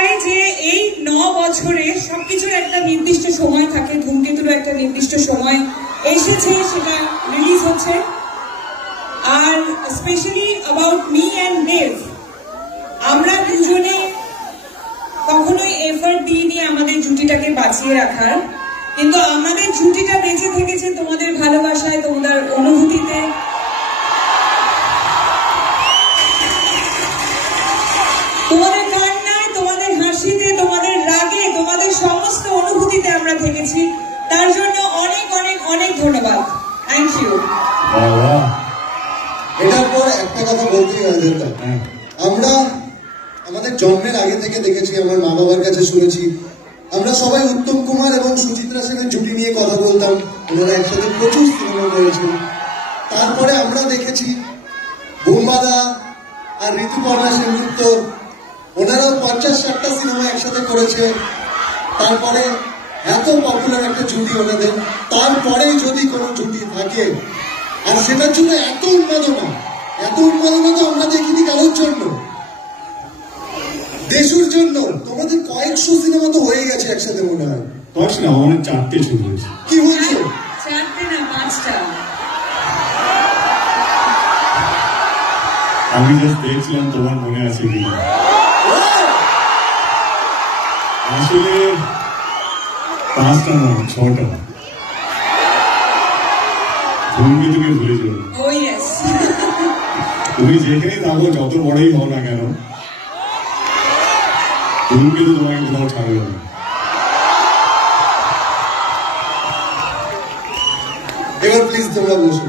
চাই যে এই ন বছরে সবকিছুর একটা নির্দিষ্ট সময় থাকে ধূমকেতুরও একটা নির্দিষ্ট সময় এসেছে, সেটা রিলিজ হচ্ছে। আর specially about me and Dev আমরা দুজনে কখনোই এফার্ট দিইনি আমাদের জুটিটাকে বাঁচিয়ে রাখার। কিন্তু আমাদের জুটিটা বেঁচে থেকেছে তোমাদের ভালোবাসায়, তোমাদের অনুভূতিতে। তোমাদের আমরা থেকেছি। তার জন্য অনেক অনেক অনেক ধন্যবাদ। থ্যাংক ইউ বাবা। এটার পর একটা কথা বলতেই হয় হ্যাঁ। আমরা আমাদের জন্মের আগে থেকে দেখেছি আমার মা বাবার কাছে শুনেছি। আমরা সবাই উত্তম কুমার এবং সুচিত্রা সেনের জুটি নিয়ে কথা বলতাম। ওনারা একসাথে প্রচুর সিনেমা করেছেন। তারপরে আমরা দেখেছি বোম্বাদা আর ঋতুপর্ণা সেনগুপ্ত ওনারাও পঞ্চাশ ষাটটা সিনেমা একসাথে করেছে। তারপরে এত পপুলার একটা জুটি ওনাদের। তারপরে যদি কোনো জুটি থাকে আর সেটার জন্য এত উন্মাদনা এত উন্মাদনা তো আমরা দেখিনি কারোর জন্য। দেশুর জন্য। তোমাদের কয়েকশো সিনেমা তো হয়ে গেছে একসাথে মনে হয়। না অনেক চারটে ছবি হয়েছে। কি হয়েছে? চারটে না পাঁচটা। আমি জাস্ট দেখছিলাম তোমার মনে আছে কি আসলে পাঁচটা না ছটা তুমি তুমি ভুলে যাও তুমি যেখানেই থাকো যত বড়ই হও না কেন তুমি কিন্তু তোমাকে কোথাও ছাড়বে না। এবার প্লিজ তোমরা বসো।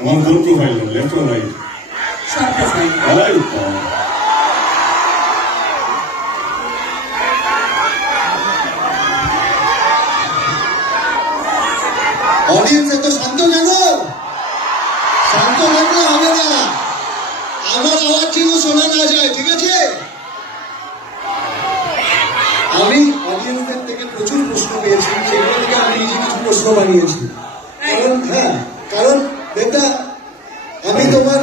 আমার কোন প্রোফাইল লেফট অর রাইট সবটা চাই রাইট অডিয়েন্স এত শান্ত কেন শান্ত থাকলে হবে না। আমার আওয়াজ যেন শোনা না যায়, ঠিক আছে? আমি অডিয়েন্সদের থেকে প্রচুর প্রশ্ন পেয়েছি, সেগুলো থেকে আমি নিজে কিছু প্রশ্ন বানিয়েছি। কারণ হ্যাঁ কারণ, বেটা, আমি তোমার